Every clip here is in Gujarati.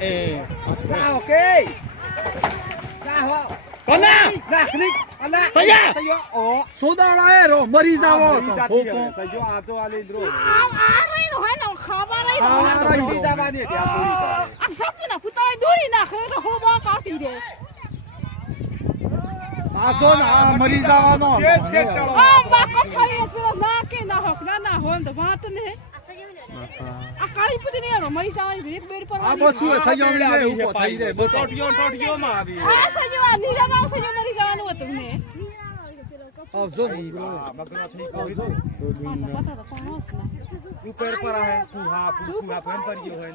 Nah, oke. Nah, ho. Kena. Nah, klik. Anda. Saya. Saya. Oh. Sudah lah, ro. Mari jawab. Mari jawab. Oh, kau. Saya jauh atau alih dulu. Ah, ada itu hai, nak khabar itu. Ah, ada itu hai, jawab ni. Ah, siapa nak buat alih dulu ini? Nah, kerja hamba kau tidak. આ મરી જવાનો આ બાકો ખાઈ એટલે ના કે ના હક ના ના હોન તો વાત ને કાળી પૂતિ નહીં મળી જવાની ધીરે બેર પર આ બસ શું સજો મળી ગયો ઉપો થઈ રે બસ માં આવી આ સજો આ નીરા ગામ સજો મરી જવાનું હતું તમને ઓ જો ની બકરા થઈ કોઈ દો ઉપર પર આ હે તું હા ફૂ ફૂ આ ફેન પર ગયો હે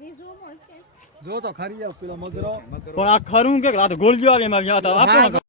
જો તો ખરી જાવ પેલો મગરો પણ આ ખરું કે રાત ગોળ જો આવે એમાં યાદ આપો